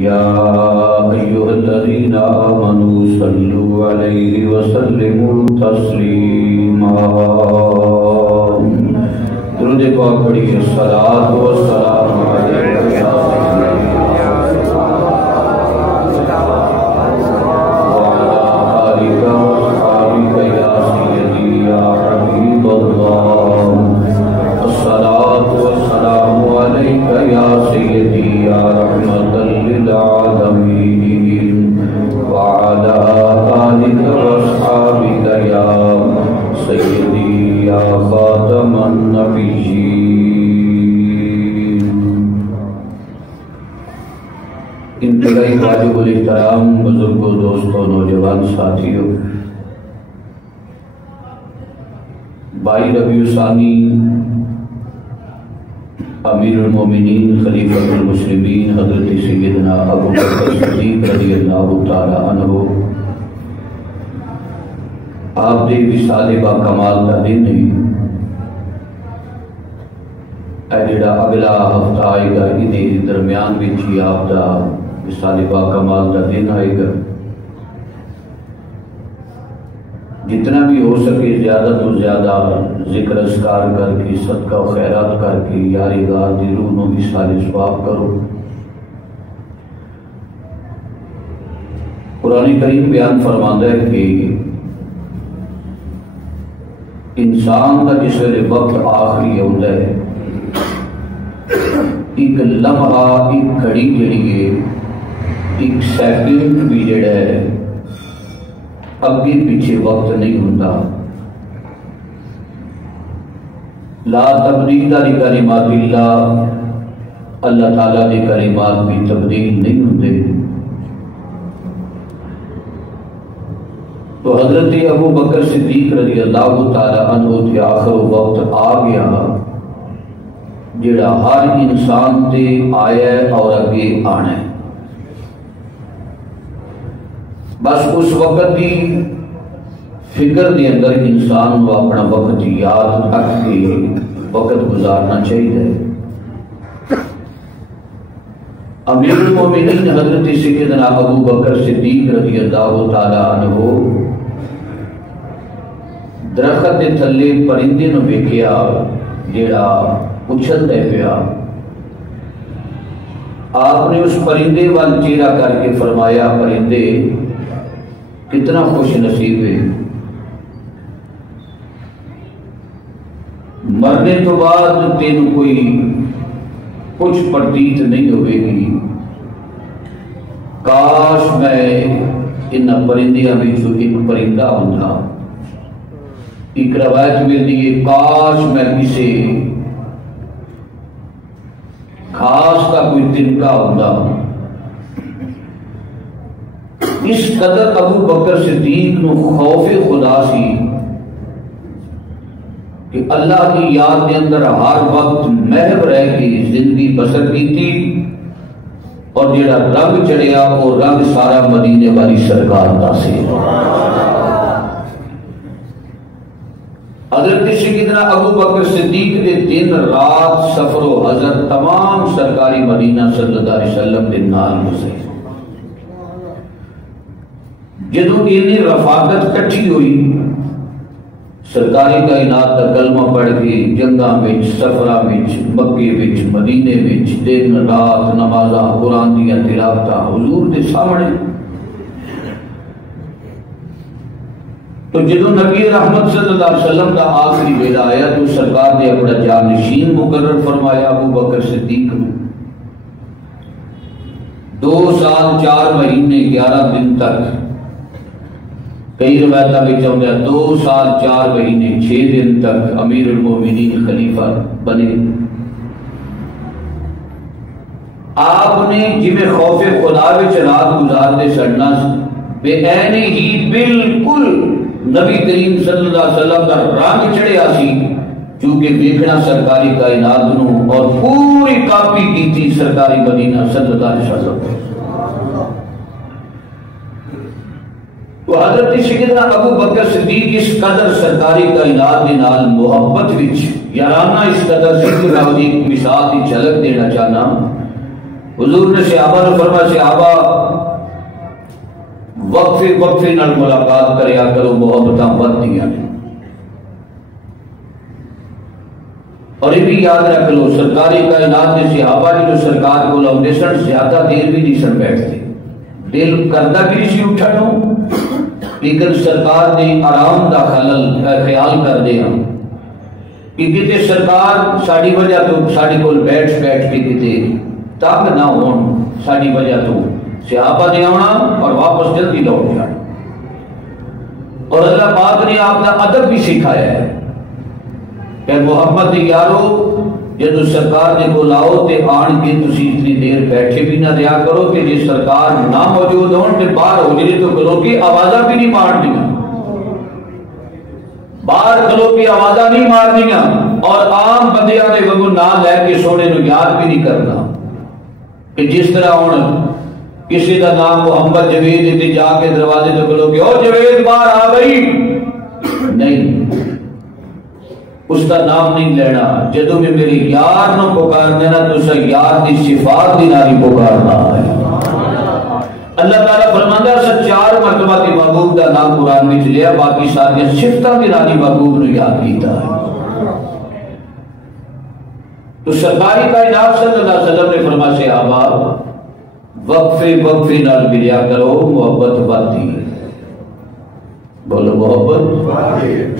يا أيها الذين آمنوا صلوا عليه وسلموا تسليما درود پاک پڑھیے الصلاۃ والسلام علیک یا انتہائی واجب الاحترام بزرگوں، دوستوں، نوجوان ساتھیوں، 22 ربیع الثانی امیر المومنین خلیفۃ المسلمین حضرت سیدنا ابو بکر صدیق رضی اللہ تعالی عنہ آپ دے وصال با کمال دا دن ہے۔ اے جڑا اگلا ہفتہ آئے گا انہیں درمیان وچ ہی آپ دا وصال با کمال دا دن آئے گا۔ جتنا بھی ہو سکے زیادہ تو زیادہ ذکر اذکار کر کے، صدقہ و خیرات کر کے یاری گار دی روح نو وصال ثواب کرو۔ قرآن کریم بیان فرماندا ہے کہ انسان کا جس ویلے وقت آخری ہوندا ہے، ایک لمحہ، ایک گھڑی جڑی ہے، ایک سیکنڈ بھی جڑا ہے اگے پیچھے وقت نہیں ہوتا۔ لا تبدیل لکلمات اللہ، اللہ تعالیٰ کے کلمات بھی تبدیل نہیں ہوتے۔ تو حضرت ابو بکر صدیق رضی اللہ تعالی عنہ کے آخر وقت آ گیا جڑا ہر انسان تے آیا اور اگے آنا ہے۔ بس اس وقت کی فکر دے اندر انسان کو اپنا وقت یاد رکھ کے وقت گزارنا چاہیے۔ امیر المومنین حضرت سیدنا ابو بکر صدیق رضی اللہ تعالی عنہ درخت دے تھلے پرندے نو ویکھیا جڑا اچھلدا پیا۔ آپ نے اس پرندے وال چہرہ کر کے فرمایا، پرندے کتنا خوش نصیب ہے، مرنے تو بعد تینوں کوئی کچھ پرتیت نہیں ہوئے گی۔ کاش میں ان پرندیاں وچوں ایک پرندہ ہوندا۔ ایک روایت ملتی ہے، کاش میں کسی گھاس کا کوئی تنکا ہوندا۔ اس قدر ابو بکر صدیق نو خوف خدا سی کہ اللہ کی یاد کے اندر ہر وقت محو رہ کے زندگی بسر کی تھی، اور جڑا رنگ چڑھیا وہ رنگ سارا مدینے والی سرکار دا سی۔ حضرت سیدنا ابو بکر صدیق دے دن رات سفر و حضر تمام سرکاری مدینہ صلی اللہ علیہ وسلم دے نال گزرے۔ جدوں انہی رفاقت کٹھی ہوئی، سرکاری کائنات کا کلمہ پڑھ کے جنگاں وچ، سفراں وچ، مکے وچ، مدینے وچ دن رات نمازاں، قرآن دیاں تلاوتاں حضور دے سامنے۔ تو جدوں نبی رحمت صلی اللہ علیہ وسلم کا آخری ویلا آیا تو سرکار نے اپنا جانشین مقرر فرمایا ابو بکر صدیق نے۔ 2 سال 4 مہینے 11 دن تک، کئی روایتوں میں آتا ہے 2 سال 4 مہینے 6 دن تک امیر المومنین خلیفہ بنے۔ آپ نے جویں خوف خدا وچ رات گزارتے سڑنا بے عین ہی بالکل نبی کریم صلی اللہ علیہ وسلم کا رنگ چڑھیا سی، کیونکہ دیکھنا سرکاری کائنات نو اور پوری کاپی کی تھی سرکاری مدینہ صلی اللہ علیہ وسلم۔ تو حضرت سیدنا ابو بکر صدیق اس قدر سرکاری کائنات کے نال محبت وچ یارانہ اس قدر ذکر اور ایک مثال کی جھلک دینا چاہنا۔ حضور نے صحابہ نے فرمایا صحابہ وقفے نال ملاقات کریا کرو، محبتاں بڑھدیاں نے۔ اور یہ بھی یاد رکھ لو سرکاری کائنات کے صحابہ نے جو سرکار کو آتے سن زیادہ دیر بھی نہیں سن بیٹھتے، دل کرتا بھی نہیں سی اٹھن، لیکن سرکار نے آرام کا خیال کر دیا کہ کتے سرکار ساری وجہ تو ساڈے کول بیٹھ کے کتے تنگ نہ ہون، ساری وجہ تو صحابہ نے آنا اور واپس جلدی لوٹ جانا۔ اور اللہ پاک نے آپ کا ادب بھی سکھایا ہے کہ محمد یارو جب سرکار نے بلاؤ تے آن کے تسی اتنی دیر بیٹھے بھی نہ رہا کرو کہ جی سرکار نہ موجود ہون تے باہر ہو جائے تو کرو کی آوازاں بھی نہیں مارنی، باہر کلو کی آوازاں نہیں مارنی، اور عام بندیاں نے وگو نہ لے کے سونے نو یاد بھی نہیں کرنا کہ جس طرح ہوں کسی کا نام محمد جوید تے جا کے دروازے تو کلو کہ او جوید باہر آ گئی، نہیں، اس کا نام نہیں لینا۔ جدو بھی میری یار نو پکارنے نا تو اسا یار دی صفات دی ناری پکارنا ہے۔ اللہ تعالیٰ فرماندا ہے 4 مرتبہ دی محبوب دا نام قرآن وچ لیا، باقی ساری صفتاں دی ناری محبوب نو یاد کیتا ہے۔ تو سرکاری کائنات صلی اللہ علیہ وسلم نے فرمایا صحابہ وقفے نال ملیا کرو، محبت بڑھتی ہے۔ بولو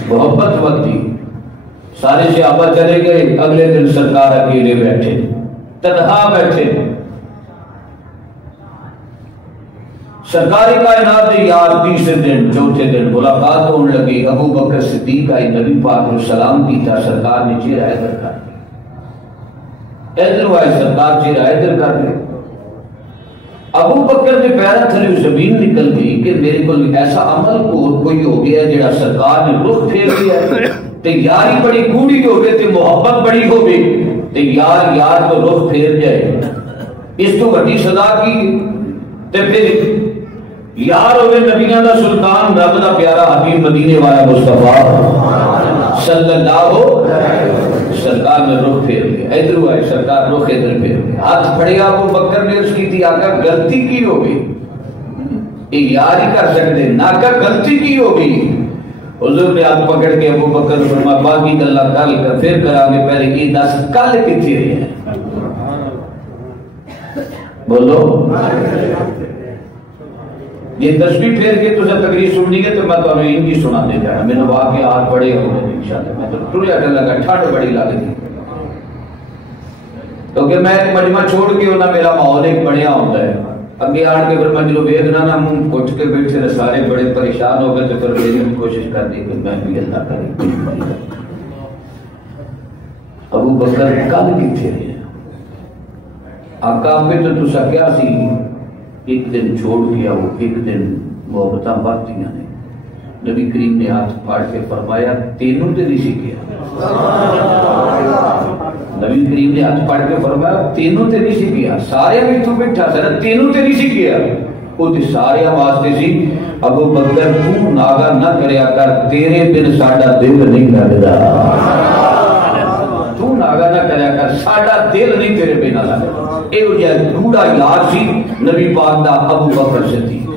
محبت بڑھتی۔ سارے صحابہ چلے گئے، اگلے دن سرکار اکیلے بیٹھے، تنہا بیٹھے۔ سرکاری کائنات دے یار تیسرے دن چوتھے دن ملاقات ہونے لگی، ابو بکر صدیق آئی، نبی پاک نے سلام کیتا، سرکار نے چہرہ ادھر کر دیا، ادھر آئے سرکار چہرہ ادھر کر دیا۔ ابو بکر کے پیروں تھلے زمین نکل گئی کہ میرے کو ایسا عمل کوئی ہو گیا جڑا سرکار نے رخ پھیر دیا تے یاری بڑی گوڑی ہو گئی تے محبت بڑی ہو گئی تے یار تو رخ پھیر جائے، اس تو بڑی سزا کی تے پھر یار ہوئے نبیوں دا سلطان رب دا پیارا حبیب مدینے والا مصطفیٰ صلی اللہ سرکار نے رخ پھیر لیا، ادھر آئے سرکار رخ ادھر پھیر لیا، ہاتھ پھڑے ابو بکر نے اس کی تھی آقا غلطی کی ہو گئی، یہ یار ہی کر سکتے نہ کر غلطی کی ہو گئی۔ حضور نے ہاتھ پکڑ کے ابو بکر فرمایا باقی گلا کل کر پھر کرا گے، پہلے یہ دس کل کتنے رہے ہیں، بولو یہ تسبیح پھیر کے تجھے تقریر سننی ہے تو میں تو ان کی سنا دے جانا، میں نے واقعات بڑے ہوئے انشاءاللہ، میں تو ٹریا ڈر لگا، ٹھنڈ بڑی لگتی کیونکہ میں ایک مجمع چھوڑ کے ہونا میرا ماحول ایک بڑھیا ہوتا ہے، اگے آن کے پھر میں جلو ویدنا نہ منہ اٹھ کے بیٹھے سارے بڑے پریشان ہو گئے تو پھر میری بھی کوشش کر دی کہ میں بھی اللہ کرے کچھ بڑی کر۔ ابو بکر کل کتنے رہے آقا پہ تو تسا کیا سی ایک دن چھوڑ گیا، وہ ایک دن محبتاں بڑھتیاں نے۔ نبی کریم نے ہاتھ پھاڑ کے فرمایا تینوں تے نہیں سیکھیا، نبی کریم نے ہاتھ پھاڑ کے فرمایا تینوں تے نہیں سیکھیا، سارے بھی تو بیٹھا سر تینوں تے نہیں سیکھیا، وہ تے سارے واسطے سی ابو بکر تو ناگا نہ کریا کر، تیرے بن ساڈا دل نہیں لگدا، تو ناگا نہ کریا کر، ساڈا دل نہیں تیرے بنا لگدا۔ اے وہ گوڑا یار سی نبی پاک دا ابو بکر صدیق،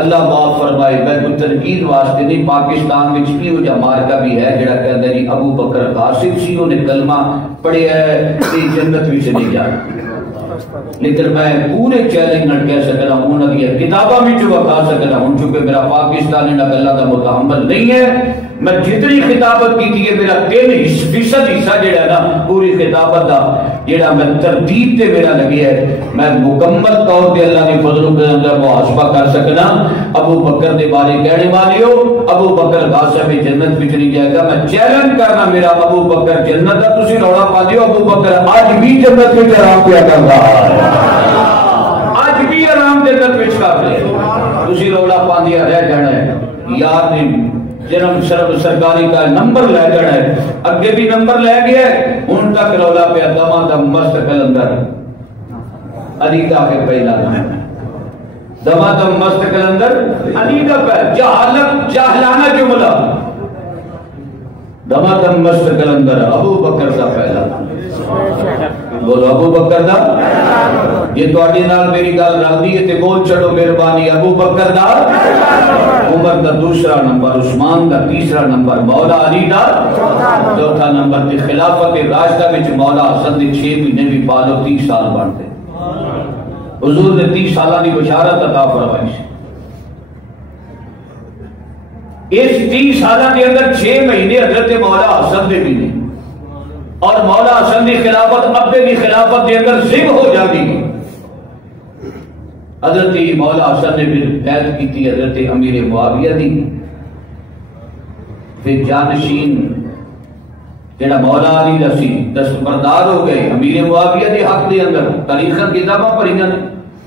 اللہ معاف فرمائے۔ میں کوئی تنقید واسطے نہیں، پاکستان میں چکی ہو جا مارکا بھی ہے جڑا کہتا ہے جی ابو بکر غاصب سی، انہیں کلمہ پڑھیا ہے کہ جنت بھی سے نہیں جانا، لیکن میں پورے چیلنج نہ کہہ سکنا ہوں، نہ یہ کتابہ میں جو بتا سکنا ہوں، چونکہ میرا پاکستانی نہ اللہ کا متحمل نہیں ہے، میں جتنی خطابت کی تھی میرا 3% حصہ جڑا نا پوری خطابت دا جڑا میں ترتیب تے میرا لگی ہے، میں مکمل طور پہ اللہ کے فضل و کرم کا محاسبہ کر سکنا۔ ابو بکر دے بارے کہنے والی ہو ابو بکر غاصب جنت وچ نہیں جائے گا، میں چیلنج کرنا میرا ابو بکر جنت دا تسی روڑا پا دیو، ابو بکر اج بھی جنت وچ آرام پیا کردا ہے، اج بھی آرام جنت وچ کر لے، تسی روڑا پا دیا رہ جانا ہے۔ یار نے جنم شرف سرکاری کا نمبر لے جانا ہے، اگے بھی نمبر لے گیا ہے، ان تک رولا پہ دما دم مست کلندر علی کا کے پہلا دما دم مست کلندر علی کا پہلا جہالت جاہلانہ جملہ دما دم مست کلندر ابو بکر کا پہلا بولو ابو بکر دا جی تواڈے نال میری گل رلدی ہے تے بول چھڑو مہربانی ابو بکر دا عمر دا دوسرا نمبر عثمان دا تیسرا نمبر مولا علی دا چوتھا نمبر تے خلافت راشدہ وچ مولا حسن دے 6 مہینے بھی پالو 30 سال بنتے حضور نے 30 سالہ دی بشارت عطا فرمائی اس 30 سالہ کے اندر 6 مہینے حضرت مولا حسن دے بھی نہیں اور مولا حسن دی خلافت ابے دی خلافت کے اندر ذب ہو جاتی حضرت مولا حسن نے پھر بیعت کی تھی حضرت امیر معاویہ دی پھر جانشین جڑا مولا علی دا سی دستبردار ہو گئے امیر معاویہ دی حق دے اندر تاریخاں کتاباں پڑھیاں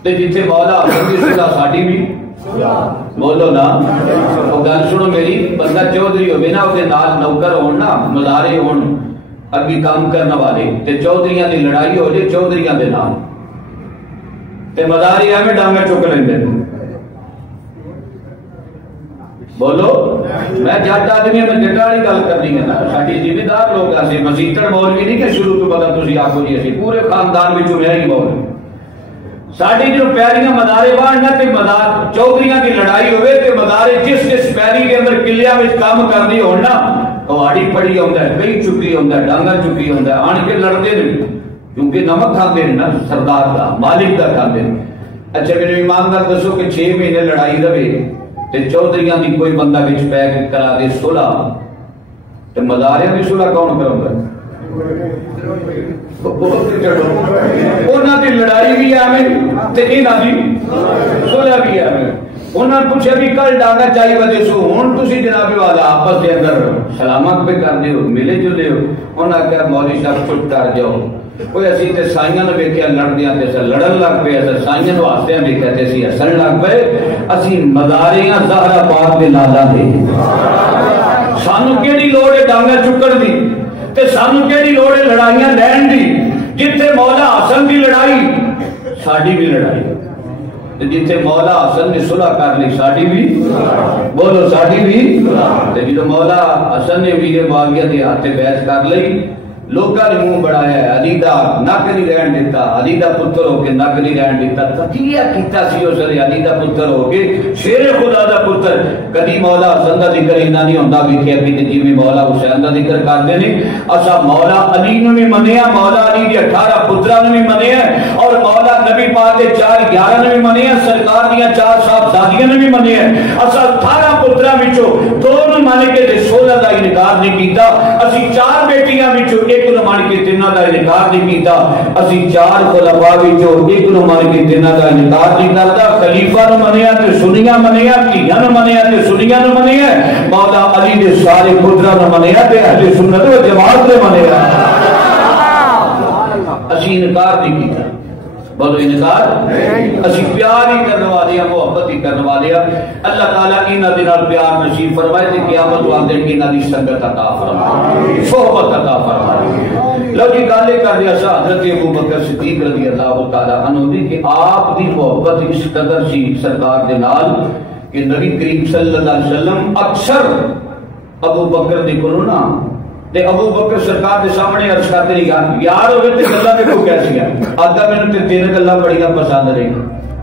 تے جتھے مولا حسن دی صلاح ساڈی بھی بولو نا وہ گل سنو میری بندہ چودھری ہوے نا او دے نال نوکر ہون نا مزارے ہون اگی کام کرنے والے تے چودھریاں دی لڑائی ہو جائے چودھریاں دے نام تے مزاری میں ڈانگا چک لیندے بولو میں جٹ آدمی میں جٹا والی گل کرنی ہے نا ساڈی ذمہ دار لوگ ایسے مسیتڑ مولوی نہیں کہ شروع تو پتا تسی آکھو جی اسی پورے خاندان وچوں میں ہی مولوی ساڈی جو پیریاں مدارے باہر نہ تے مدار چودھریاں دی لڑائی ہوئے تے مدارے جس جس پیری کے اندر قلعیاں وچ کام کرنی ہون نا کواڑی پڑی ہوندا ہے کئی چکی ہوندا ہے ڈانگا چکی ہوندا ہے آن کے لڑتے ہیں کیونکہ نمک کھاندے ہیں نا سردار دا مالک دا کھاندے ہیں اچھا میرے ایماندار دسو کہ 6 مہینے لڑائی رہے تے چودھریاں دی کوئی بندہ وچ پے کے کرا دے صلح تے مداریاں دی صلح کون کراوندا ہے انہاں دی لڑائی بھی آویں تے انہاں دی صلح بھی آویں انہاں پوچھا بھی کل ڈانگا چاہیے ودے سو ہن تسی جناب والا آپس دے اندر سلامت پہ کر دیو ملے جلے ہو انہاں کہا مولوی صاحب چپ کر جاؤ کوئی اسی تے سائیاں نے ویکھیا لڑدیاں تے اسا لڑن لگ پئے اسا سائیاں نو واسطے ویکھیا تے اسی ہسن لگ پئے اسی مداریاں زہرا پاک دے لالا دے سانو کیڑی لوڑ ہے ڈانگا چکن دی تے سانو کیڑی لوڑ ہے لڑائیاں لین دی جتھے مولا حسن دی لڑائی ساڈی بھی لڑائی جتھے مولا حسن نے صلح کر لی ساڈی بھی بولو ساڈی بھی تے جدوں مولا حسن نے امیر معاویہ دے ہاتھ بیعت کر لئی لوکاں نے منہ بڑھایا ہے علی دا نک نہیں رہن دیتا علی دا پتر ہو کے نک نہیں رہن دیتا تقیہ کیتا سی اس نے علی دا پتر ہو کے شیر خدا دا پتر کدی مولا حسن دا ذکر انہاں نہیں ہوندا ویکھیا بھی تے جویں مولا حسین دا ذکر کردے نے اسا مولا علی نو بھی منیا مولا علی دے 18 پتراں نو بھی منیا اور مولا نبی پاک دے 4 11 نو بھی منیا سرکار دیاں 4 صاحبزادیاں نو بھی منیا اسا 18 پتراں وچوں 2 نو من کے تے 16 دا انکار نہیں کیتا اسی 4 بیٹیاں وچوں ایک نو من کے تینوں دا انکار نہیں کیتا اسی 4 خلفاء وچوں ایک نو من کے تینوں دا انکار نہیں کردا خلیفہ نو منیا تے سنیاں منیا دھیاں نو منیا تے سنیاں نو منیا مولا علی دے سارے پتراں نو منیا تے اہل سنت و جماعت نے منیا اسی انکار نہیں کیتا بولو انکار اسی پیار ہی کرنے والے ہیں محبت ہی کرنے والے ہیں اللہ تعالیٰ انہاں دے نال پیار نصیب فرمائے تے قیامت والے دن انہاں دی سنگت عطا فرمائے صحبت عطا فرمائے لو جی گل کر دیا سا حضرت ابو بکر صدیق رضی اللہ تعالیٰ عنہ دی کہ آپ دی محبت اس قدر سی سرکار دے نال کہ نبی کریم صلی اللہ علیہ وسلم اکثر ابو بکر دی کولوں نا تے ابو بکر سرکار دے سامنے عرض کرتے رہی یار ہوئے تے گلاں دیکھو کیسی ہیں آدھا مینوں تے 3 گلاں بڑیاں پسند رہی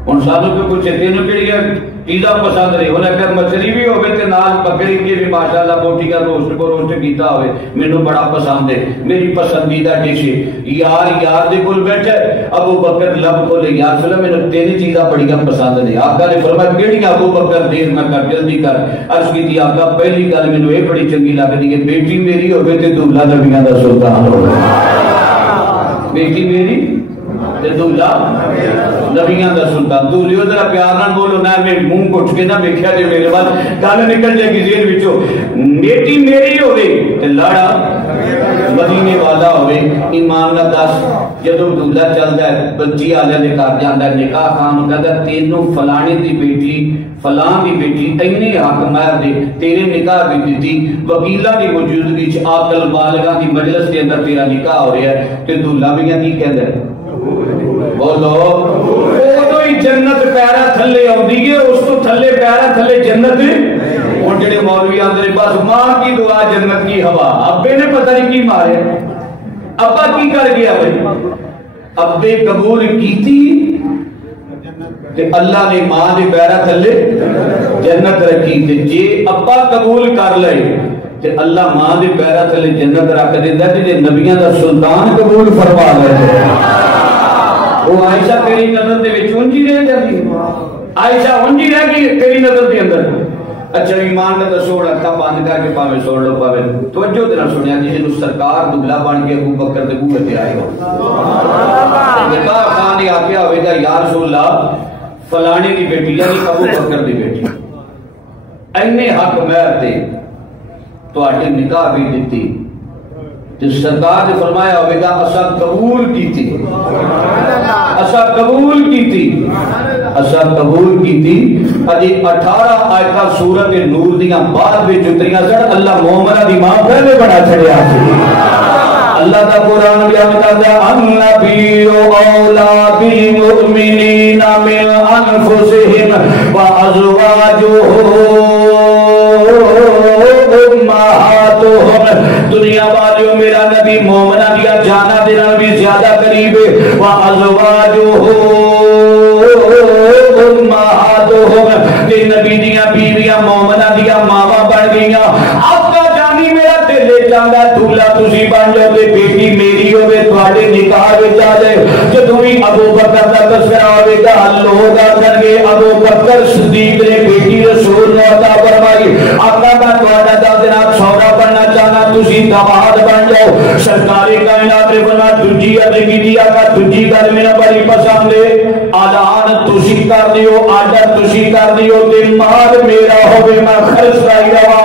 ہن سانوں کوئی پوچھے تینوں کیڑیاں چیزاں پسند رہی انہیں اگر مچھلی بھی ہوئے تے نال بکری کی بھی ماشاءاللہ بوٹی کا روسٹ کیتا ہوئے مینوں بڑا پسند ہے میری پسندیدہ ڈش ہے یار دے کول بیٹھے ابو بکر لب کھولے یا رسول اللہ مینوں 3 چیزاں بڑیاں پسند نے آقا نے فرمایا کیڑیاں ابو بکر دیر میں کر جلدی کر عرض کیتی آقا پہلی گل مینوں یہ بڑی چنگی لگدی ہے بیٹی میری ہوئے تے دولہا نبیاں دا سلطان ہوئے بیٹی میری تے دولہا نبیاں دا سلطان دولیو ذرا پیار نال بولو نہ میں منہ گھٹ کے نہ ویکھیا جے میرے بعد گل نکل جائے گی ذہن وچوں بیٹی میری ہوے تے لاڑا مدینے والا ہوے ایمان نال دس جدوں دولہا چلدا ہے بچی والے دے گھر جاندا ہے نکاح خان کہدا تینوں فلانے دی بیٹی فلاں دی بیٹی اینے حق مہر دے تیرے نکاح بھی دتی وکیلاں دی موجودگی وچ عاقل بالغاں دی مجلس دے اندر تیرا نکاح ہو رہا ہے تے دولہا بھی کی کہندا ہے بولو اودوں ہی جنت پیرا تھلے آندی ہے اس تو تھلے پیرا تھلے جنت ہن جڑے مولوی آندے بس ماں کی دعا جنت کی ہوا ابے نے پتہ نہیں کی مارے ابا کی کر گیا بھائی ابے قبول کیتی تے اللہ نے ماں دے پیرا تھلے جنت رکھی تے جے ابا قبول کر لے تے اللہ ماں دے پیرا تھلے جنت رکھ دیندا تے جے نبیاں دا سلطان قبول فرما لے وہ عائشہ تیری نظر دے وچ اونجی رہ جاندی عائشہ اونجی رہ گئی تیری نظر دے اندر اچھا ایمان کا دسو اکھاں بند کر کے پاوے سن لو پاوے توجہ دے نال سنیا جی سرکار دبلا بن کے ابو بکر دے بوئے تے آئے ہو نکاح خان نے آکھیا ہوئے گا یا رسول اللہ فلانے دی بیٹی یعنی ابو بکر دی بیٹی اینے حق مہر تے تواڈے نکاح بھی دتی تے سرکار نے فرمایا ہوئے گا اسا قبول کیتی اسا قبول کیتی اسا قبول کیتی اجے 18 آیتاں سورۃ نور دیاں بعد وچ اتریاں سن اللہ مومناں دی ماں پہلے بنا چھڑیا سی اللہ کا قرآن بیان کرتا ہے النبی اولا بالمؤمنین من انفسہم وازواجہ امہاتہم دنیا والیوں میرا نبی مومنہ دیا جانا دینا بھی زیادہ قریب ہے وازواجہ امہاتہم تے نبی دیا بیویاں مومنہ دیا ماما بن گئیاں اب کا جانی میرا دل چاہتا دھولا تسی بن جاؤ تے بیٹی میری ہوئے تھوڑے نکاح وچ آ جائے جدوں بھی ابو بکر دا تذکرہ ہوئے گا لوگ آکھن گے ابو بکر صدیق نے بیٹی رسول نے عطا فرمائی آقا میں تھوڑا دا جناب سودا بننا چاہنا تسی داماد بن جاؤ سرکار کائنات نے فرمایا دجی ادگی دی آقا دجی گل میرا بڑی پسند ہے اعلان تسی کر دیو آرڈر تسی کر دیو تے مال میرا ہوے میں خرچ کرائی رہا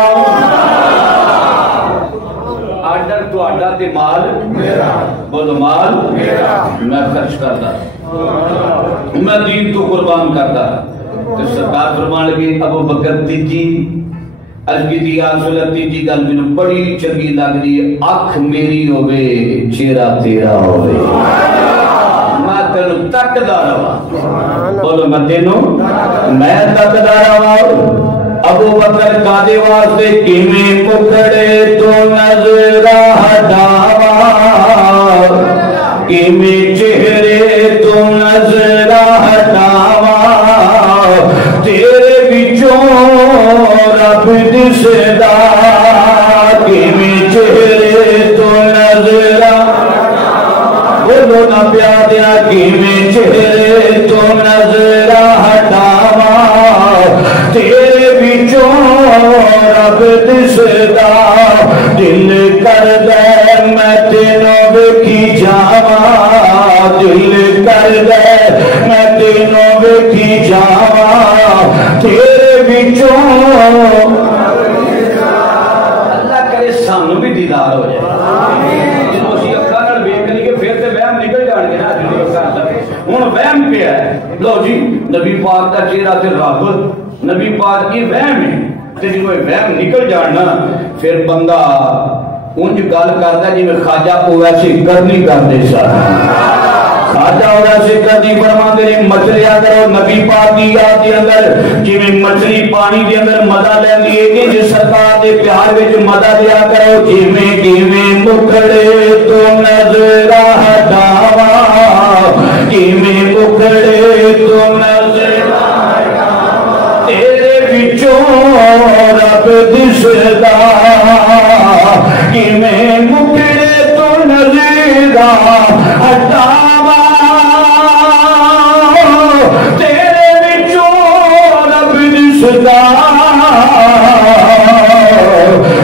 آرڈر تو آڈا تے مال میرا بولو مال میرا میں خرچ کرتا میں دین تو قربان کرتا تو سرکار فرمان لگے ابو بکر تیجی عرض کی دی آسولہ تیجی گل میں بڑی چنگی لگ دی اکھ میری ہوئے چہرہ تیرا ہوئے میں تینوں تک دا رہا بولو میں تینوں میں تک دا رہا ابو بکر کادے واسطے کیویں مکھڑے تو نظر ہٹاوا کیویں چہرے تو نظر ہٹاوا تیرے وچوں رب دسدا کیویں چہرے تو نظر بولو نہ پیادیا کیویں چہرے تو نظر ہٹاوا تیرے وچوں رب دسدا دل کردا میں تینوں ویکھی جاواں دل کردا میں تینوں ویکھی جاواں تیرے وچوں اللہ کرے سانوں بھی دیدار ہو جائے جدوں اسی اکھاں نال ویکھ لئیے پھر تے وہم نکل جان گے نا جدوں اکھاں ہن وہم پیا ہے لو جی نبی پاک دا چہرہ تے رب نبی پاک کی وہم ہے تے جدوں وہم نکل جانا پھر بندہ انج گل کردا جویں خواجہ او ویسے کرنی کردے سن خواجہ او ویسے کرنی فرماندے نے مچھلیاں کرو نبی پاک دی یاد دے اندر جویں مچھلی پانی دے اندر مزہ لیندی ہے کہ جس سرکار دے پیار وچ مزہ لیا کرو جویں کیویں مکھڑے تو نظر ہٹاوا کیویں مکھڑے تو نظر رب دسدا کیویں مکڑے تو نظر ہٹاوا تیرے وچوں رب دسدا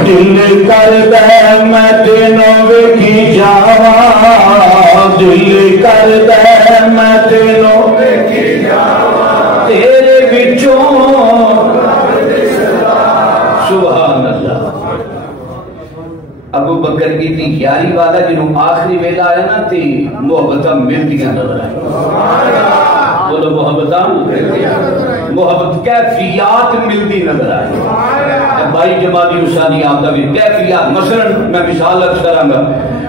دل کردا میں تینوں ویکھی جاواں دل کردا میں تینوں ویکھی جاواں تیرے وچوں سبحان اللہ ابو بکر کی تھی یاری والا جنہوں آخری ویلا آیا نا تھی محبتہ ملتی ہیں نظر آئی بولو محبتہ محبت کیفیات ملتی نظر آئی بھائی جماعتی حسانی آپ کا بھی کیفیات مثلا میں مثال عرض کروں گا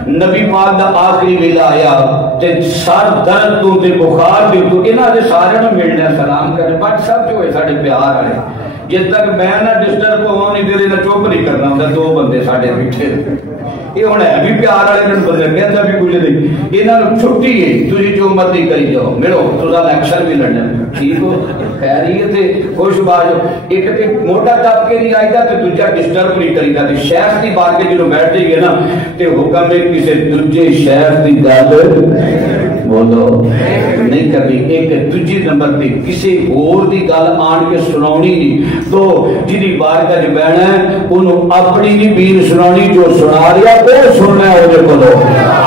نبی پاک دا آخری ویلا آیا تے سر درد تو تے بخار بھی تو انہاں دے سارے نوں ملنا سلام کرے بٹ سب جو ہے ساڈے پیار والے جس تک میں نہ ڈسٹرب ہوں نہیں تیرے نہ چپ نہیں کرنا ہوندا دو بندے ساڈے بیٹھے یہ ہوں ہے بھی پیار والے دن بدل کہتا بھی کچھ نہیں یہاں چھٹی ہے تھی جو مرضی کری جاؤ ملو تھوڑا الیکشن بھی لڑنا ٹھیک ہو خیریت ہے خوش باز ایک تے موٹا ٹپ کے نہیں آئی تو دوجا ڈسٹرب نہیں کری گا شیخ کی بات کے جدو بیٹھ جائیے نا تو حکم ہے کسی دوجے شیخ کی گل بولو نہیں کرنی ایک دوجی نمبر پہ کسی اور دی گل آن کے سناونی نہیں تو جی بار کا جو بہنا ہے انہوں اپنی نہیں بین سنانی جو سنا رہا وہ سننا ہے وہ کو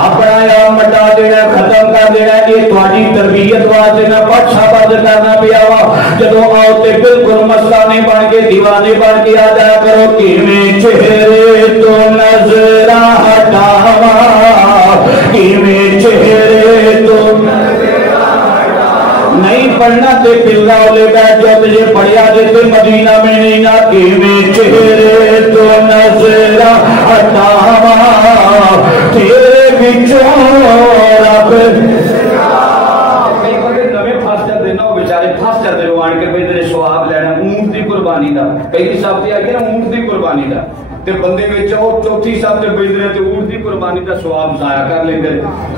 اپنا یا مٹا دینا ختم کر دینا یہ تھوڑی تربیت واسطے نہ پچھا بند کرنا پیا وا جدو آؤ تے بالکل مستانے بن کے دیوانے بن کے آ جایا کرو کیویں چہرے تو نظر ہٹاوا کیویں چہرے تو نہیں پڑھنا تے پلا والے بیٹھ جاؤ تجھے پڑھیا جیتے مدینہ میں نہیں نہ کیویں چہرے تو نظر ہٹاوا تیرے بچوں رب کئی بڑے نویں پھاسٹر دینا وہ بیچارے پھاسٹر دے آن کے پہ تیرے سواب لینا اونٹ دی قربانی دا کئی حساب سے آگے نا اونٹ دی قربانی دا تے بندے میں چوتھی صاحب تے بیٹھ رہے تے اونٹ دی قربانی دا ثواب ضائع کر لیندے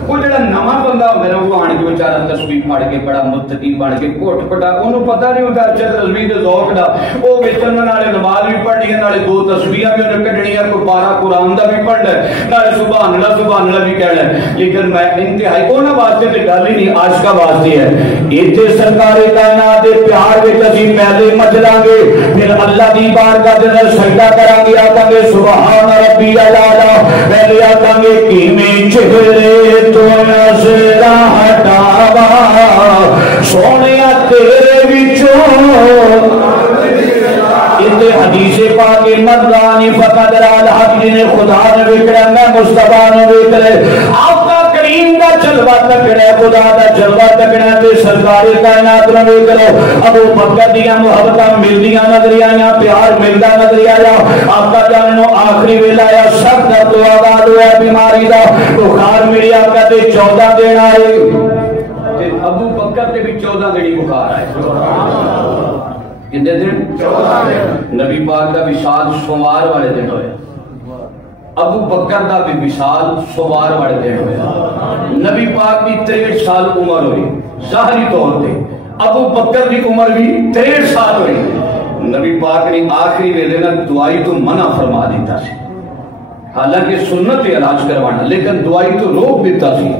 وہ جڑا نواں بندہ ہوندا ہے وہ آن کے بیچارہ تسبیح پڑھ کے بڑا متقی بن کے کوٹ پٹا اونوں پتہ نہیں ہوندا اچھا تسبیح دے ذوق دا او وچن نالے نماز بھی پڑھنی ہے نالے دو تسبیحاں بھی انہیں کڈنیاں کوئی 12 قرآن دا بھی پڑھنا ہے نالے سبحان اللہ بھی کہنا ہے لیکن میں انتہائی انہاں واسطے تے گل ہی نہیں عاشقاں واسطے ہے ایتھے سرکار کائنات دے پیار وچ اسی پہلے مچلاں گے پھر اللہ دی بارگاہ دے اندر سجدہ کراں گے آکھاں گے سبحان ربی الاعلی پہلے آکھاں گے کیویں چہرے تو نظر ہٹاوا سونیا تیرے وچوں اتے حدیث پاک مردانی فقط الحق جنہیں خدا نے وکڑا میں مصطفیٰ نے وکڑے آقا کریم کا جلوہ تکڑا ہے خدا کا جلوہ تکڑا ہے سرکار کائنات نے وکڑو ابو بکر دیا محبتہ ملدیاں نظری آیا پیار ملدا نظری آیا آقا جاننو آخری ویلا آیا سب درد و آباد ہوا بیماری دا بخار میری آقا دے 14 دن آئے ابو بکر دے بھی 14 دن بخار آئے کتنے دن 14 دن نبی پاک کا وصال سوموار والے دن ہویا ابو بکر کا بھی وصال سوموار والے دن ہویا نبی پاک کی 63 سال عمر ہوئی ظاہری طور پہ ابو بکر کی عمر بھی 63 سال ہوئی نبی پاک نے آخری ویلے نہ دعائی تو منع فرما دیتا سی حالانکہ سنت علاج کروانا لیکن دعائی تو روک دیتا سی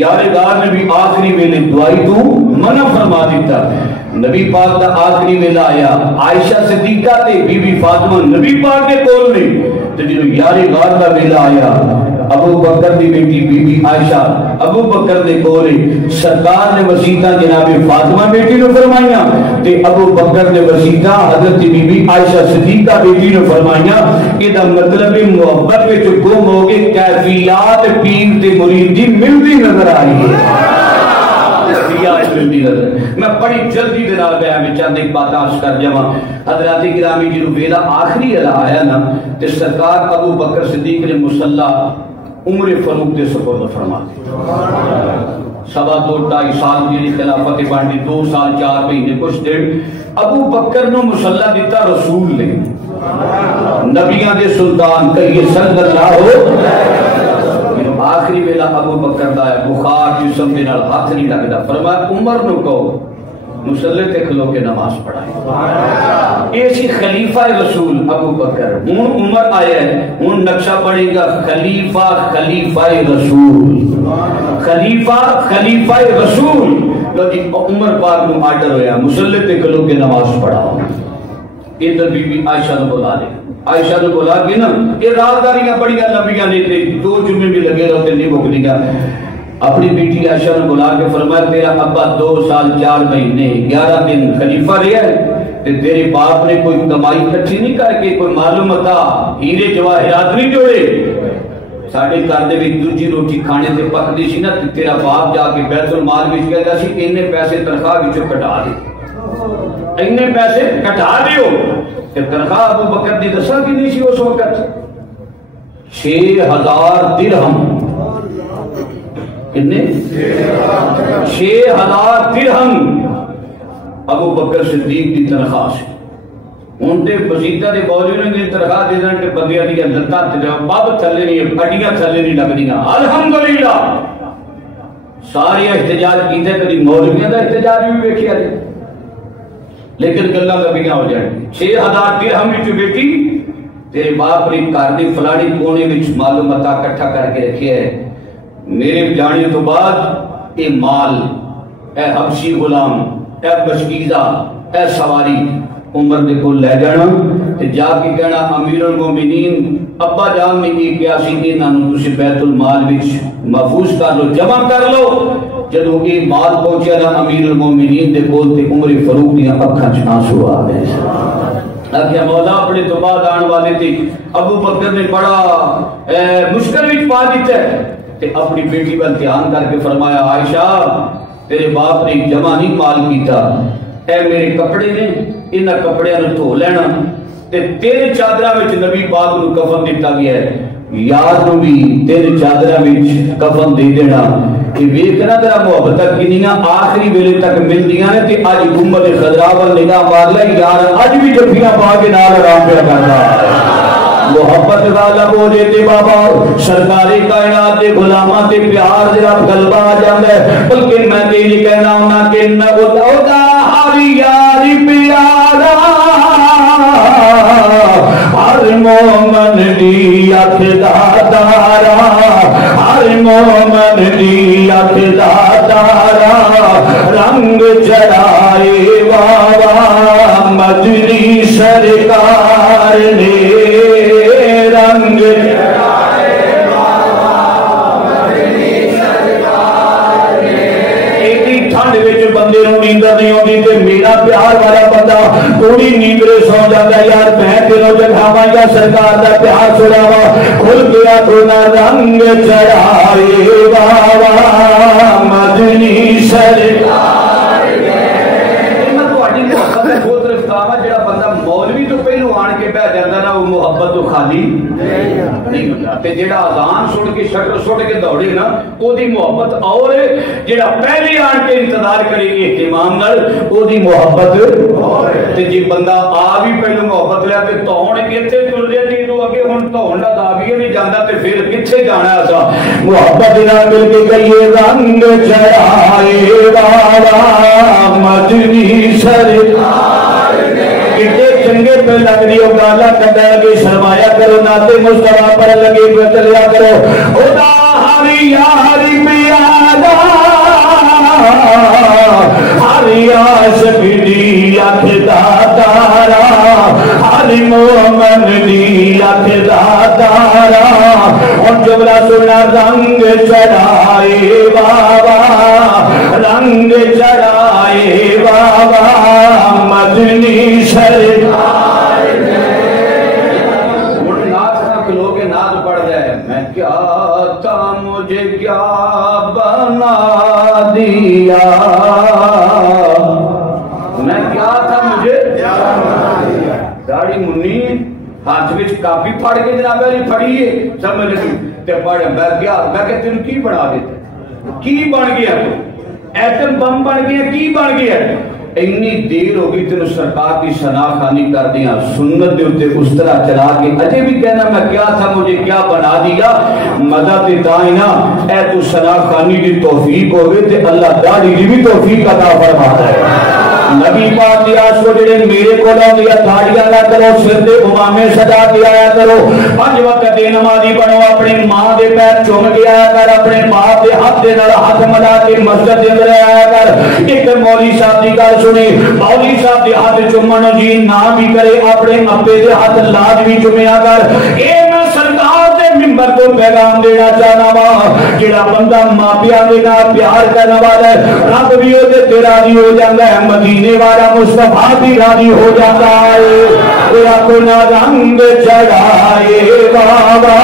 یارگار نے بھی آخری ویلے دعائی تو منع فرما دیتا نبی پاک دا آخری ویلا آیا عائشہ صدیقہ تے بی بی فاطمہ نبی پاک کے کول نہیں تے جو یارگار دا ویلا آیا ابو بکر دی بیٹی بی بی عائشہ ابو بکر دے کول سرکار نے وسیطہ جناب فاطمہ بیٹی نے فرمائیاں تے ابو بکر دے وسیطہ حضرت بی بی عائشہ صدیقہ بیٹی نے فرمائیاں کہ دا مطلب محبت وچ گم ہو کے کیفیات پیر تے مرید دی ملدی نظر آئی ہے میں بڑی جلدی دے نال گیا میں چند ایک بات عرض کر جاواں حضرات گرامی جی ویلا آخری آیا نا تے سرکار ابو بکر صدیق نے مصلی عمر فاروق دے سپرد فرما سوا 2-2.5 سال جی خلافت بنی 2 سال 4 مہینے کچھ دن ابو بکر نو مصلی دیتا رسول نے نبیاں دے سلطان کہیے صلی اللہ آخری ویلا ابو بکر دا ہے بخار جسم دے نال ہاتھ نہیں لگدا فرمایا عمر نو کہو مصلی تے کھلو کے نماز پڑھائے ایسی خلیفہ رسول ابو بکر ہن عمر آیا ہے ہن نقشہ پڑے گا خلیفہ رسول خلیفہ رسول لو جی عمر پاک نو آرڈر ہویا مصلی تے کھلو کے نماز پڑھاؤ ادھر بی بی عائشہ نے بلا لے عائشہ نے بولا کہ نا یہ رازداریاں بڑیاں لمبیاں نہیں تھے 2 جمعے بھی لگے رہتے نہیں مکنے گا اپنی بیٹی عائشہ نے بلا کے فرمایا تیرا ابا 2 سال 4 مہینے 11 دن خلیفہ رہا ہے تیرے باپ نے کوئی کمائی اکٹھی نہیں کر کے کوئی معلوم تھا ہیرے جواہرات نہیں جوڑے ساڑھے گھر دے وچ دوجی روٹی کھانے تے پکدی سی نا تیرا باپ جا کے بیت المال وچ کہندا سی اننے پیسے تنخواہ وچوں کٹا دے اننے پیسے کٹا دیو کہ تنخواہ ابو بکر دی دسا کی نہیں سی اس وقت 6000 درہم کتنے 6000 درہم ابو بکر صدیق دی تنخواہ سے ہوں تو بسیطا کے باوجود نے تنخواہ دے دیں کہ بندیاں دیا لتاں بب تھلے نہیں ہڈیاں تھلے نہیں لگدیاں الحمدللہ سارے احتجاج کیتے کبھی مولویاں کا احتجاج بھی ویکھیا جائے لیکن گلاں کبھی ہو جائیں 6000 درہم وچ بیٹی تیرے باپ نے گھر دی فلانی کونے وچ مال متا اکٹھا کر کے رکھیا ہے میرے جانے تو بعد اے مال اے حبشی غلام اے بشکیزہ اے سواری عمر دے کو لے جانا تے جا کے کہنا امیر المومنین ابا جان نے یہ کیا سی انہاں نوں تسی بیت المال وچ محفوظ کر لو جمع کر لو جدوں یہ مال پہنچیا نا امیر المومنین دے کول تے عمر فاروق دیاں اکھاں چ آنسو آ گئے کہ مولا اپنے تو بعد آنے والے تھے ابو بکر نے بڑا مشکل وچ پا دیتا ہے تے اپنی بیٹی پر دھیان کر کے فرمایا عائشہ تیرے باپ نے جمع نہیں مال کیتا اے میرے کپڑے نے انہاں کپڑیاں نوں دھو لینا تے تیرے چادراں وچ نبی پاک نوں کفن دتا گیا ہے یار نوں بھی تیرے چادراں وچ کفن دے دینا کہ ویکھنا تیرا محبت کنیاں آخری ویلے تک ملدیاں نے تے اج گنبد خضرا ول نگاہ مار لے یار اج بھی جفیاں پا کے نال آرام پیا کردا محبت غالب ہو جاتے بابا سرکار کائنات کے غلاماں تے پیار جڑا قلب آ جاندا ہے بلکہ میں تے یہ کہنا ہوں کہ نہ ہر یار پیارا ہر مومن دی اکھ دا تارا ہر مومن دی اکھ دا تارا رنگ چڑھائے بابا مدنی سرکار نے رنگ چڑھائے بابا مدنی سرکار نے ایڈی ٹھنڈ وچ بندے نوں نیندر نہیں آندی تے میرا پیار والا بندہ تھوڑی نیندرے سو جاتا یار میں تینوں جگاواں یا سرکار دا پیار چھڑاواں کھل گیا تو نہ رنگ چڑھائے بابا مدنی سرکار نے میں تہاڈی محبت دا بہت رفتار ہے جڑا بندہ مولوی تو پہلو آن کے بیٹھ جاندا نا وہ محبت تو خالی نہیں ہوتا تے جڑا اذان سن کے شکر سٹ کے دوڑے نا او دی محبت اور جڑا پہلے آن کے انتظار کرے اہتمام نال او دی محبت اور تے جی بندہ آ بھی پہلو محبت لیا تے تون کتے تل جاندی تو اگے ہن تون دا داویہ نہیں جاندا تے پھر کتھے جانا اسا محبت نال مل کے کہیے رنگ چڑھائے بابا مدنی سرکار نے کتنے چنگے پہ لگ رہی ہو گالا کٹا لگے شرمایا کرو ناتے مصطفیٰ پر لگے پہ چلیا کرو خدا ہر یار پیارا ہر عاشق دی اکھ دا تارا ہر مومن دی اکھ دا تارا اور جملہ سنا رنگ چڑھائے بابا رنگ چڑھائے بابا مدنی سرکار نے نعت نہ کھلو کے نعت پڑھ جائے میں کیا تھا مجھے کیا بنا دیا میں کیا تھا مجھے کیا بنا دیا داڑھی منی ہاتھ وچ کاپی پھڑ کے جناب علی پھڑیے سمجھ لگی تے پڑھ میں کہ تینوں کی بنا دیتا کی بن گیا ایٹم بم بن گیا کی بن گیا اتنی دیر ہو گئی تینوں سرکار کی شناخانی کر دیا سنت دے اوتے اس طرح چلا کے اجے بھی کہنا میں کیا تھا مجھے کیا بنا دیا مدد دائیں نا اے تو شناخانی کی توفیق ہوگی تے اللہ داڑھی دی بھی توفیق عطا فرماتا ہے نبی پاک دی آس کو جڑے میرے کو لاؤ داڑیاں نہ کرو سر دے امامے سجا کے آیا کرو 5 وقت دے نمازی بنو اپنی ماں دے پیر چوم کے آیا کر اپنے باپ دے ہاتھ دے نال ہاتھ ملا کے مسجد دے اندر آیا کر ایک مولوی صاحب دی گل سنی مولوی صاحب دے ہاتھ چومن جی نہ بھی کرے اپنے ابے دے ہاتھ لازمی چومیا کر اے میں سرکار دے منبر تو پیغام دینا چاہنا وا جڑا بندہ ماں پیاں دے نال پیار کرن والا ہے رب بھی او تے تیرا راضی ہو جاندا ہے مدینے والا مصطفیٰ بھی راضی ہو جاتا ہے اپنا رنگ چڑھائے بابا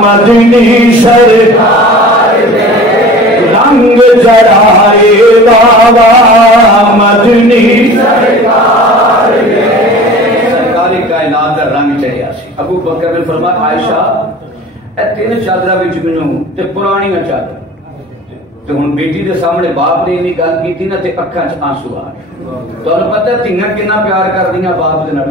مدنی سرکار نے رنگ چڑھائے بابا مدنی سرکار نے سرکاری کائنات کا رنگ چڑھیا سی ابو بکر نے فرمایا عائشہ اے 3 چادراں وچ مینوں تے پرانیاں چادراں تو ہن بیٹی دے سامنے باپ نے انہی گل کیتی نا تے اکھاں چ آنسو آ گئے. تانوں پتہ دھیاں کتنا پیار کردیاں باپ دے نال.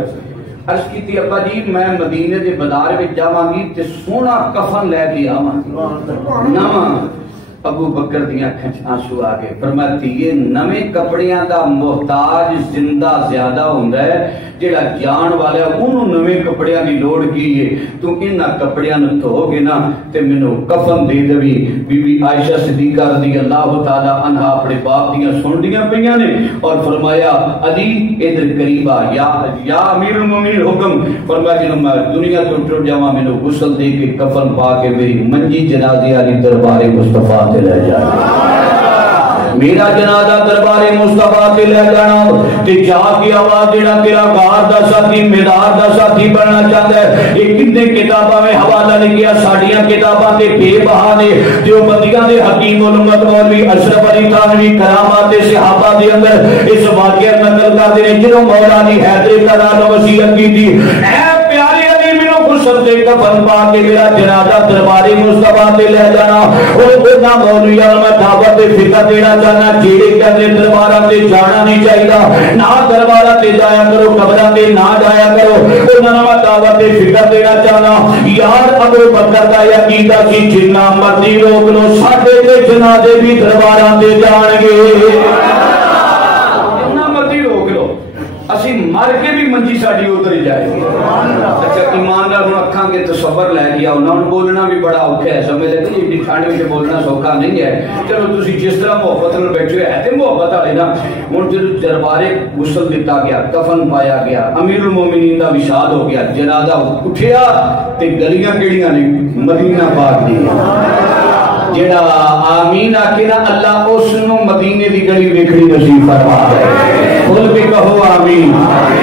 عرض کیتی ابا جی میں مدینے دے بازار وچ جاواں گی تے سونا کفن لے کے آواں گی نواں. ابو بکر دیاں اکھاں چ آنسو آ گئے. فرمایا دھیے نویں کپڑیاں دا محتاج زندہ زیادہ ہوندا ہے جڑا جان والا اونوں نویں کپڑیاں دی لوڑ کی ہے. تو انہاں کپڑیاں نوں دھو کے نا تے مینوں کفن دے دیوی. بی بی عائشہ صدیقہ رضی اللہ تعالی عنہا اپنے باپ دیاں سندیاں پیاں نے اور فرمایا علی ادھر قریب آ یا امیر المومنین حکم. فرمایا جنوں میں دنیا تو ٹر جاواں مینوں غسل دے کے کفن پا کے میری منجی جنازے والی دربار مصطفیٰ تے لے جانا. میرا جنازہ دربار مصطفیٰ تے لے جانا تے جا کے آواز جڑا تیرا غار دا ساتھی مدار دا ساتھی بننا چاہتا ہے. یہ کتنے کتاباں میں حوالہ لکھیا ساڈیاں کتاباں تے بے بہا نے دیوبندیاں دے حکیم الامت مولوی اشرف علی تھانوی کرامات صحابہ دے اندر اس واقعہ نقل کردے نے جدوں مولا علی حیدر تعالی وصیت کیتی اے پیارے علی مینوں غسل دے کفن پا کے میرا جنازہ دربار مصطفیٰ تے لے جانا. اور انہاں مولویاں نوں میں دعوت فکر دینا چاہنا جیڑے کہندے درباراں تے جانا نہیں چاہیے نہ درباراں تے جایا کرو قبراں تے نہ جایا کرو. انہاں نوں میں دعوت فکر دینا چاہنا یار ابو بکر دا عقیدہ سی جنہ مرضی روک لو ساڈے تے جنازے بھی درباراں تے جان گے. جنہ مرضی روک لو اسی مر کے بھی منجی ساڈی ادھر ہی جائے گی. اچھا ایماندار ہوں اکھاں کے تصور لے گیا انہوں نے بولنا بھی بڑا اوکھا ہے. سمجھ لگے جی ٹھنڈ میں بولنا سوکھا نہیں ہے. چلو تسی جس طرح محبت میں بیٹھے ہے تے محبت والے نا. ہن جب دربارے غسل دتا گیا کفن پایا گیا امیر المومنین دا وشاد ہو گیا جنازہ اٹھیا تے گلیاں کیڑیاں نے مدینہ پاک دی جڑا آمین آکھے نا اللہ اس نو مدینے دی گلی ویکھنی نصیب فرمائے. کھل کے کہو آمین.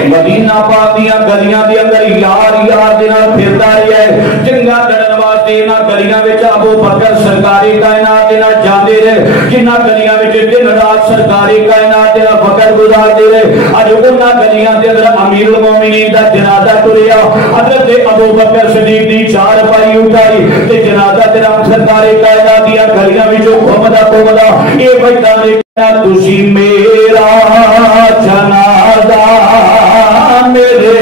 مدینہ پاک دیاں گلیاں دے اندر یار یار دے نال پھردا رہیا ہے چنگا لڑن واسطے انہاں گلیاں وچ ابو بکر سرکاری کائنات دے نال جاندے رہے. جنہاں گلیاں وچ دن رات سرکاری کائنات دے نال وقت گزاردے رہے. اج انہاں گلیاں دے اندر امیر المومنین دا جنازہ ٹریا. حضرت ابو بکر صدیق دی چار پائی اٹھائی تے جنازہ تے سرکاری کائنات دیاں گلیاں وچوں گھومدا اے بیٹھا نے تسی میرا جنازہ میرے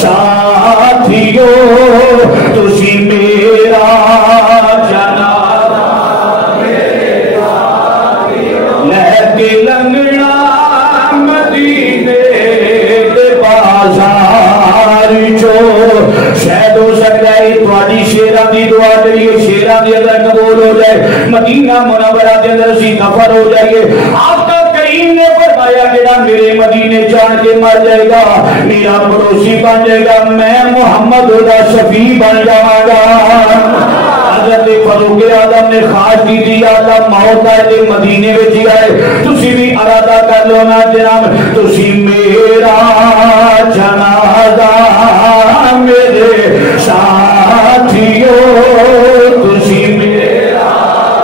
ساتھیو تسی میرا جنازہ میرے ساتھیو لے کے لنگنا مدینے دے بازار چو. شاید ہو سکتا ہے تھوڑی شیراں دی دعا جڑی شیراں دے اندر قبول ہو جائے مدینہ منورہ دے اندر اسی دفن ہو جائیے. آپ کا کریم نے فرمایا جڑا میرے مدینے جان کے مر جائے گا میرا پڑوسی بن جائے گا میں محمد دا شفیع بن جاواں گا. حضرت فاروق اعظم نے خواہش کی تھی اللہ موت آئے مدینے وچ ہی آئے. تسی بھی ارادہ کر لو نا جناب تسی میرا جنازہ میرے ساتھیو تسی میرا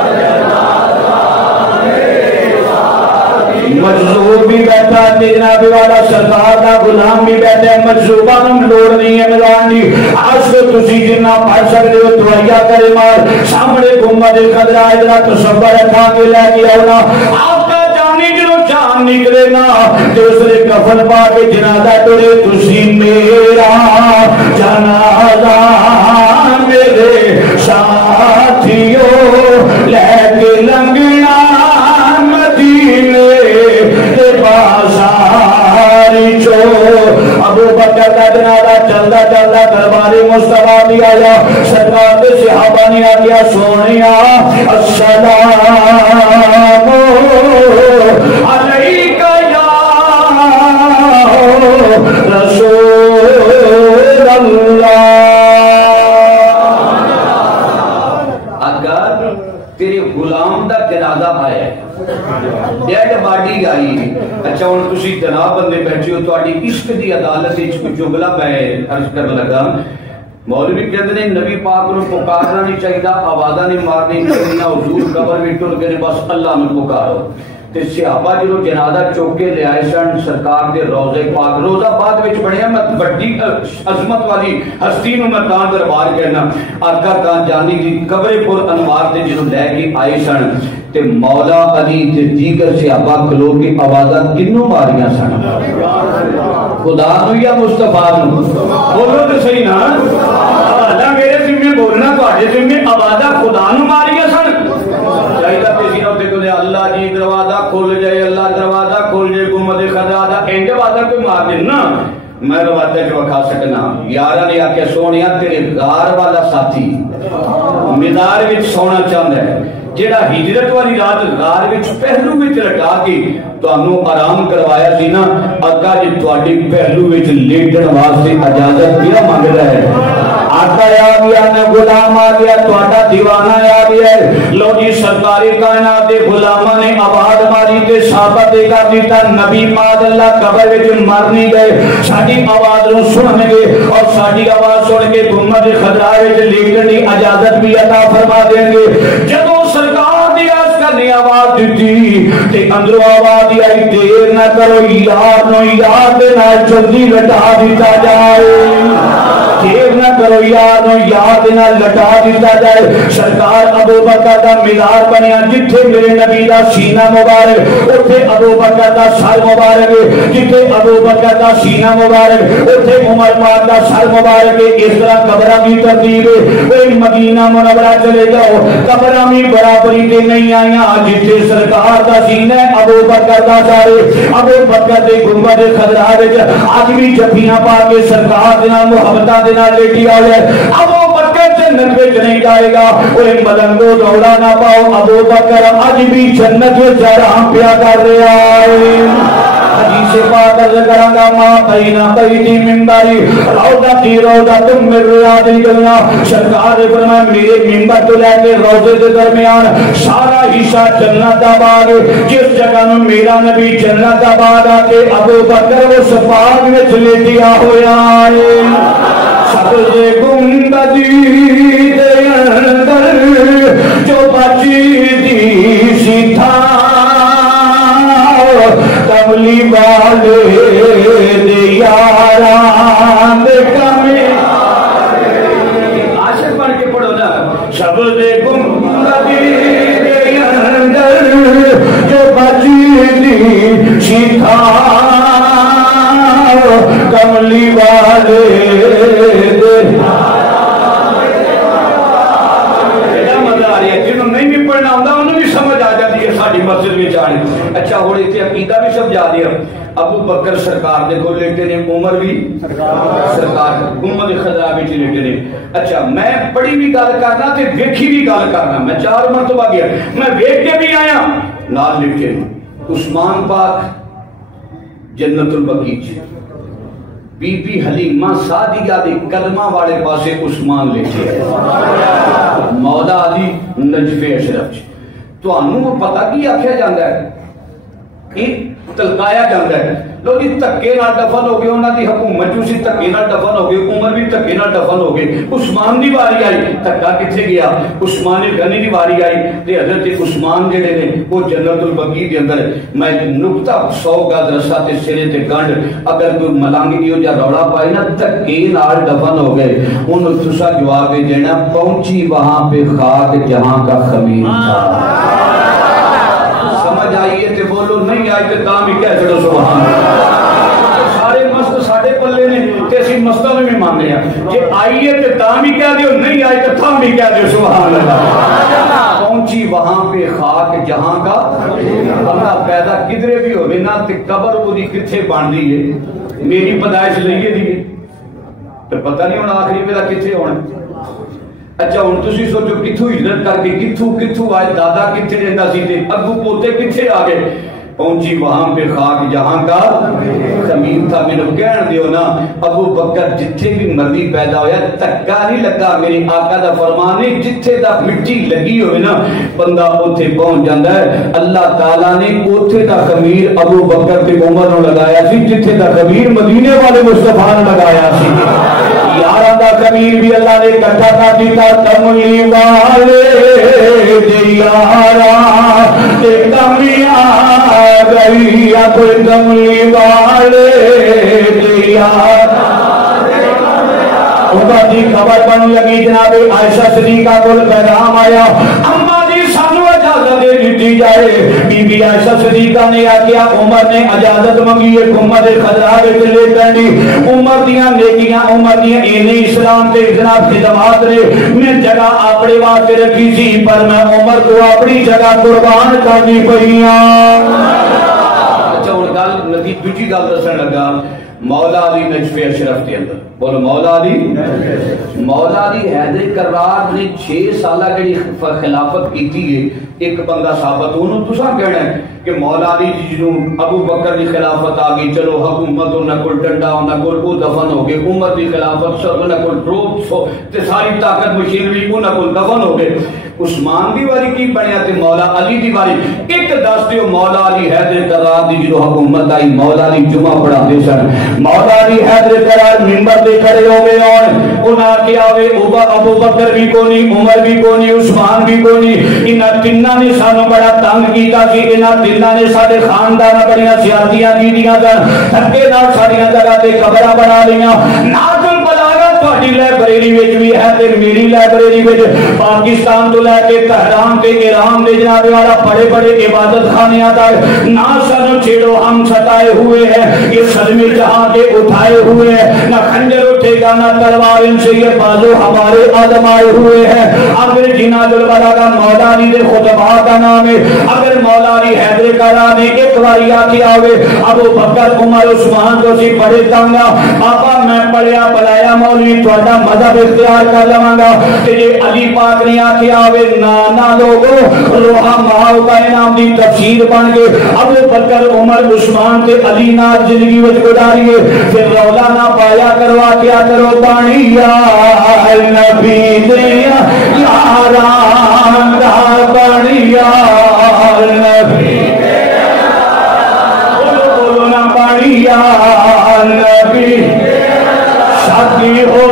جنازہ میرے ساتھیو. مجذوب بھی بیٹھا جناب والا سرکار دا غلام بھی بیٹھا ہے. مجذوبہ نوں لوڑ نہیں ہے ملان دی. آج تسی جنہ پڑھ سکتے ہو دعائیا کرے مار سامنے گنبد خضرا ادھر تصور رکھا کے لے کے آنا. آپ کا جانی جنوں جان نکلے نا دوسرے کفن پا کے جنازہ ٹرے تسی میرا جنازہ میرے ساتھیو لے کے لنگنا مدینے دے بازار چو. ابو بکر کا جنازہ چلدا چلدا دربار مصطفیٰ دی آیا. سرکار دے صحابہ نے آکھیا سونیا السلام علیک یا رسول اللہ. اگر تیرے غلام دا جنازہ آیا ڈیڈ باڈی آئی. اچھا ہوں تسی جناب بندے بیٹھے ہو تہاڈی عشق دی عدالت وچ کوئی جملہ میں عرض کرن لگا. مولوی کہتے ہیں نبی پاک کو پکارنا نہیں چاہیے آوازاں نہیں مارنی چاہیے حضور قبر میں ٹر کے بس اللہ میں پکارو. تے صحابہ جدوں جنازہ چوک کے لے آئے سن سرکار دے روضے پاک، روضہ بعد وچ بنیا میں بڑی عظمت والی ہستی نوں میں تاں دربار کہنا، آقا کا جانی دی قبر پر انوار تے جدوں لے کے آئے سن تے مولا علی تے دیگر صحابہ کھلو کے آوازاں کنوں ماریاں سن؟ خدا نو یا مصطفیٰ نو؟ بولو تے صحیح نا، اللہ میرے ذمہ بولنا تواڈے ذمہ آوازاں خدا نو ماریاں سن۔ اللہ جی دروازہ کھول جائے، اللہ دروازہ کھول جائے، گمد خدا دا اینج آوازاں کوئی مار دینا میں روایت جو وکھا سکنا۔ یاراں نے آکھیا سونیا تیرے غار والا ساتھی مینار وچ سونا چاہندا ہے، جڑا ہجرت والی رات غار وچ پہلو وچ لٹا کے تانوں آرام کروایا سی نا، آقا جی تواڈی پہلو وچ لیٹن واسطے اجازت کیا مانگدا ہے؟ آقا آ گیا نا، غلام آ گیا، تواڈا دیوانہ آ گیا ہے۔ لو جی سرکاری کائنات دے غلاماں نے آواز ماری تے ثابت کر دیتا نبی ماد اللہ قبر وچ مر نہیں گئے، ساڈی آواز نوں سن گے اور ساڈی آواز سن کے گنبد خضرا وچ لیٹن دی اجازت بھی عطا فرما دیں گے۔ جدوں سرکار دی عسکر نے آواز دیتی تے اندروں آواز آئی دیر نہ کرو یار نو یار دے نال جلدی لٹا دیتا جائے، دیر نہ کرو یار نو یاد نہ لٹا دیتا جائے۔ سرکار ابو بکر دا مزار بنیا، جتھے میرے نبی دا سینہ مبارک اوتھے ابو بکر دا سر مبارک، جتھے ابو بکر دا سینہ مبارک اوتھے عمر پاک دا سر مبارک۔ اس طرح قبراں دی ترتیب کوئی مدینہ منورہ چلے جاؤ قبراں بھی برابری تے نہیں آئیاں، جتھے سرکار دا سینہ ابو بکر دا سر، ابو بکر دے گنبد خضرا وچ اج بھی جفیاں پا کے سرکار دے نال محبتاں دے نال لیٹی آ جائے۔ ابو بکر جنت وچ نہیں جائے گا، اوے ملنگو دوڑا نہ پاؤ، ابو بکر اج بھی جنت وچ آرام پیا کر رہا ہے۔ حدیث پاک ذکر گا ما بین بیتی منبری روضتی روضۃ من ریاض الجنہ، سرکار نے فرمایا میرے منبر تو لے کے روضے کے درمیان سارا حصہ جنت کا باغ، جس جگہ میں میرا نبی جنت کا باغ آ کے ابو بکر اس باغ میں لیٹیا ہوا ہے۔ سبز گنبدی دے اندر جو بچی دی سی تھا، کملی والے دے یاراں دے کمے، عاشق بن کے پڑھو نا۔ سبز گنبدی دے اندر جو بچی دی سی تھا، کملی والے مسجد میں جانے۔ اچھا ہوڑے تھے عقیدہ بھی سب جا دیا، ابو بکر سرکار دے کو لیٹے نے، عمر بھی سرکار گنبد خضرا وچ لیٹے نے۔ اچھا میں پڑھی بھی گل کرنا تے ویکھی بھی گل کرنا، میں 4 مرتبہ گیا، میں ویکھ کے بھی آیا نال لیٹے عثمان پاک جنت البقیع، بی بی حلیمہ سعدیہ دے قدمہ والے پاسے عثمان لیٹے، مولا علی نجف اشرف۔ تو انہوں پتہ کی آکھیا جاندہ ہے، یہ تلقایا جاندہ ہے، لوگ جی تکے نہ دفن ہو گئے، انہاں دی حکومت جو سی تکے نہ دفن ہو گئے، عمر بھی تکے نہ دفن ہو گئے، عثمان دی واری آئی، تکا کتھے گیا، عثمان غنی دی واری آئی، تے حضرت عثمان جڑے نے وہ جنت البقیع دے اندر۔ میں نقطہ 100 گز رسا تے سرے تے گنڈ، اگر کوئی ملانگی ہو جا روڑا پائے نا تکے نال دفن ہو گئے، انہوں تسا جواب دینا پہنچی وہاں پہ خاک جہاں کا خمیر تھا۔ سمجھ آئیے تے بولو، نہیں آئی تے تاں بھی کہہ چھڑو سبحان اللہ۔ سارے مست ساڑے پلے نے تے اسی مستوں میں بھی ماننے ہیں، کہ آئیے تے تاں بھی کہہ دیو، نہیں آئی تے تاں بھی کہہ دیو سبحان اللہ۔ پہنچی وہاں پہ خاک جہاں کا، اللہ پیدا کدھرے بھی ہوئے نا تے قبر وہ دی کتھے بان دی ہے، میری پیدائش لئیے دی تے پتہ نہیں ہونا آخری پیدا کتھے ہونا۔ اچھا ہن تسی سوچو کتھوں ہجرت کر کے کتھوں آئے، دادا کتھے رہندا سی تے ابو پوتے کتھے آ گئے۔ پہنچی وہاں پہ خاک جہاں کا خمیر تھا۔ میں نے کہن دیو نا ابو بکر جتھے بھی مرضی پیدا ہویا تکا نہیں لگا، میرے آقا دا فرمان ہے جتھے دا مٹی لگی ہوئے نا بندہ اوتھے پہنچ جاندا ہے۔ اللہ تعالیٰ نے اوتھے دا خمیر ابو بکر تے عمر نو لگایا سی، جتھے دا خمیر مدینے والے مصطفیٰ نے لگایا سی۔ یاراں دا خمیر بھی اللہ نے اکٹھا کر دیتا، کملی والے دے یاراں کمی آ گئی یا کوئی کملی والے دیا عمر دی خبر بن لگی جناب عائشہ صدیقہ کو پیغام آیا اما جی سانو اجازت دے دیتی جائے بی بی عائشہ صدیقہ نے آکیا عمر نے اجازت منگی ہے عمر خضرا وچ لے پینی عمر دیاں نیکیاں عمر دیاں اینے اسلام تے جناب خدمات نے میں جگہ اپنے واسطے رکھی سی پر میں عمر کو اپنی جگہ قربان کرنی پئیاں اچھا ہن گل ندی دوجی گل دسن لگا مولا علی نجف اشرف کے اندر بولو مولا علی حیدر کرار نے 6 سالہ کی خلافت کیتی ہے ایک بندہ ثابت انہوں تساں کہنا ہے کہ مولا علی جنوں ابو بکر دی خلافت آ گئی چلو حکومت انہاں کول ڈنڈا انہاں کول او دفن ہو گئے عمر دی خلافت سب انہاں کول ڈروپ تے ساری طاقت مشینری انہاں کول دفن ہو گئے عثمان دی واری کی بنیا تے مولا علی دی واری ایک دس دیو مولا علی حیدر کرار دی جو حکومت آئی مولا علی جمعہ پڑھاتے سن مولا علی حیدر کرار منبر تے کھڑے ہو گئے اور انہاں کیا ہوئے ابو بکر بھی کونی عمر بھی کونی عثمان بھی کونی انہاں تنہ نے سانو بڑا تنگ کیتا سی انہاں تنہ نے سارے خاندان بڑیاں سیاسیاں کیتیاں تھکے نال ساڈیاں جگہ تے قبراں بنا لیاں نازل بلاغا تہاڈی لائبریری وچ بھی ہے تے میری لائبریری وچ پاکستان تو لے کے تہران تے ایران دے جناب والا بڑے بڑے عبادت خانیاں تک نہ سانو چھیڑو ہم ستائے ہوئے ہیں یہ صدمے جہاں کے اٹھائے ہوئے ہیں نہ خنجر اٹھے گا نہ تلوار ان سے یہ بازو ہمارے آدمائے ہوئے ہیں اگر جناد البلاغہ مولا علی دے خطبہ کا نام ہے اگر مولا علی حیدر کرار نے ایک باری آتی آوے ابو بکر عمر عثمان کو سی بڑے تنگا بابا میں پڑھیا پلایا مولوی تھوڑا مذہب اختیار کر لواں گا کہ یہ علی پاک نے آتی آوے نانا لوگو روحا مہاو کا نام دی تفسیر بن گئے ابو بکر عمر عثمان تے علی نار زندگی وچ گزاریے پھر رولا نہ پایا کروا کیا کرو پانی یا نبی دیا یاران دا پانی یا نبی بولو بولو نہ پانی یا نبی شادی ہو